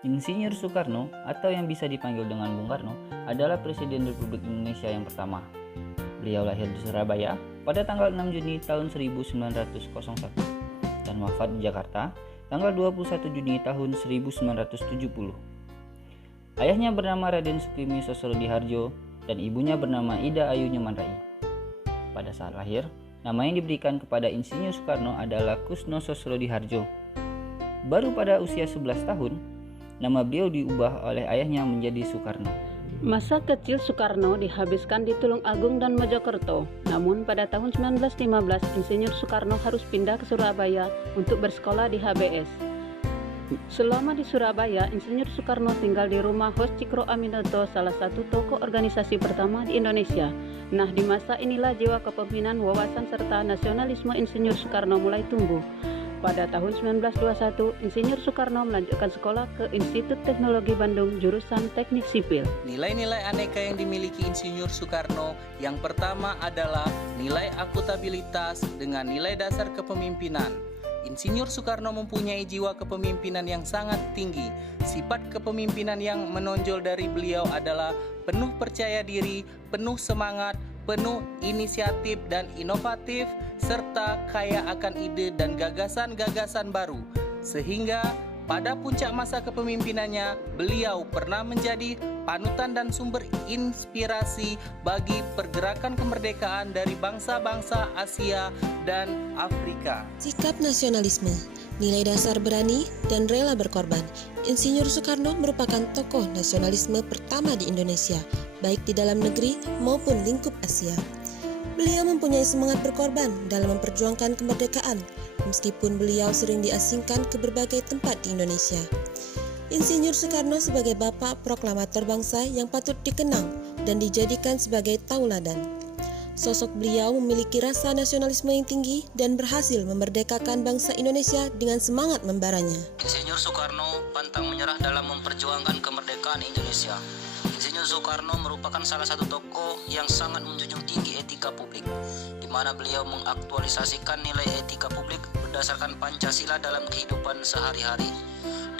Insinyur Soekarno atau yang bisa dipanggil dengan Bung Karno adalah Presiden Republik Indonesia yang pertama. Beliau lahir di Surabaya pada tanggal 6 Juni tahun 1901 dan wafat di Jakarta tanggal 21 Juni tahun 1970. Ayahnya bernama Raden Sukimi Sosrodihardjo dan ibunya bernama Ida Ayu Nyoman Rai. Pada saat lahir, nama yang diberikan kepada Insinyur Soekarno adalah Kusno Sosrodihardjo. Baru pada usia 11 tahun, nama beliau diubah oleh ayahnya menjadi Soekarno. Masa kecil Soekarno dihabiskan di Tulung Agung dan Mojokerto. Namun pada tahun 1915 Insinyur Soekarno harus pindah ke Surabaya untuk bersekolah di HBS. Selama di Surabaya, Insinyur Soekarno tinggal di rumah Hos Cikro Aminoto, salah satu tokoh organisasi pertama di Indonesia. Nah, di masa inilah jiwa kepemimpinan, wawasan serta nasionalisme Insinyur Soekarno mulai tumbuh. Pada tahun 1921, Insinyur Soekarno melanjutkan sekolah ke Institut Teknologi Bandung jurusan Teknik Sipil. Nilai-nilai aneka yang dimiliki Insinyur Soekarno yang pertama adalah nilai akuntabilitas dengan nilai dasar kepemimpinan. Insinyur Soekarno mempunyai jiwa kepemimpinan yang sangat tinggi. Sifat kepemimpinan yang menonjol dari beliau adalah penuh percaya diri, penuh semangat, penuh inisiatif dan inovatif, serta kaya akan ide dan gagasan-gagasan baru. Sehingga pada puncak masa kepemimpinannya, beliau pernah menjadi panutan dan sumber inspirasi bagi pergerakan kemerdekaan dari bangsa-bangsa Asia dan Afrika. Sikap nasionalisme, nilai dasar berani dan rela berkorban. Insinyur Soekarno merupakan tokoh nasionalisme pertama di Indonesia, baik di dalam negeri maupun lingkup Asia. Beliau mempunyai semangat berkorban dalam memperjuangkan kemerdekaan, meskipun beliau sering diasingkan ke berbagai tempat di Indonesia. Insinyur Soekarno sebagai bapak proklamator bangsa yang patut dikenang dan dijadikan sebagai tauladan. Sosok beliau memiliki rasa nasionalisme yang tinggi dan berhasil memerdekakan bangsa Indonesia dengan semangat membaranya. Insinyur Soekarno pantang menyerah dalam memperjuangkan kemerdekaan Indonesia. Insinyur Soekarno merupakan salah satu tokoh yang sangat menjunjung tinggi etika publik, di mana beliau mengaktualisasikan nilai etika publik berdasarkan Pancasila dalam kehidupan sehari-hari,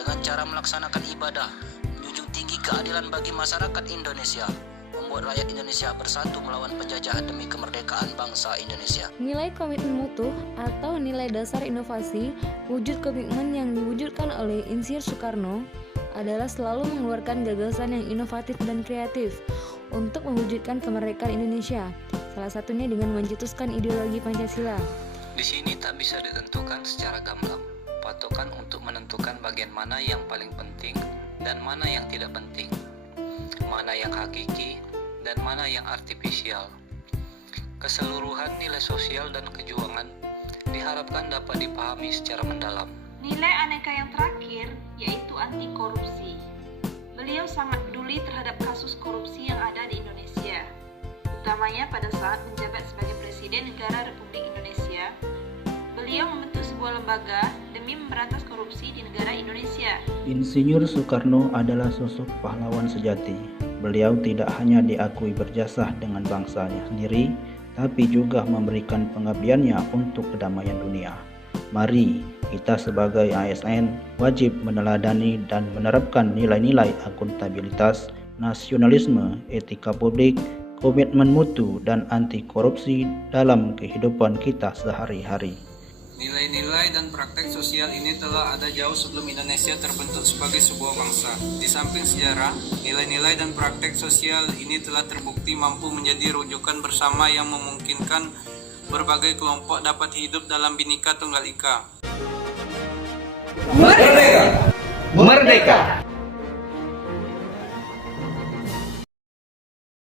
dengan cara melaksanakan ibadah, menjunjung tinggi keadilan bagi masyarakat Indonesia, membuat rakyat Indonesia bersatu melawan penjajah demi kemerdekaan bangsa Indonesia. Nilai komitmen mutu atau nilai dasar inovasi, wujud komitmen yang diwujudkan oleh Insinyur Soekarno adalah selalu mengeluarkan gagasan yang inovatif dan kreatif untuk mewujudkan kemerdekaan Indonesia, salah satunya dengan mencetuskan ideologi Pancasila. Di sini tak bisa ditentukan secara gamblang patokan untuk menentukan bagian mana yang paling penting dan mana yang tidak penting, mana yang hakiki dan mana yang artifisial. Keseluruhan nilai sosial dan kejuangan diharapkan dapat dipahami secara mendalam. Nilai aneka yang terakhir yaitu anti korupsi. Beliau sangat peduli terhadap kasus korupsi yang ada di Indonesia, utamanya pada saat menjabat sebagai Presiden Negara Republik Indonesia. Beliau membentuk sebuah lembaga demi memberantas korupsi di negara Indonesia. Insinyur Soekarno adalah sosok pahlawan sejati. Beliau tidak hanya diakui berjasa dengan bangsanya sendiri, tapi juga memberikan pengabdiannya untuk kedamaian dunia. Mari kita sebagai ASN wajib meneladani dan menerapkan nilai-nilai akuntabilitas, nasionalisme, etika publik, komitmen mutu, dan anti korupsi dalam kehidupan kita sehari-hari. Nilai-nilai dan praktek sosial ini telah ada jauh sebelum Indonesia terbentuk sebagai sebuah bangsa. Di samping sejarah, nilai-nilai dan praktek sosial ini telah terbukti mampu menjadi rujukan bersama yang memungkinkan berbagai kelompok dapat hidup dalam Bhinneka Tunggal Ika. Merdeka! Merdeka!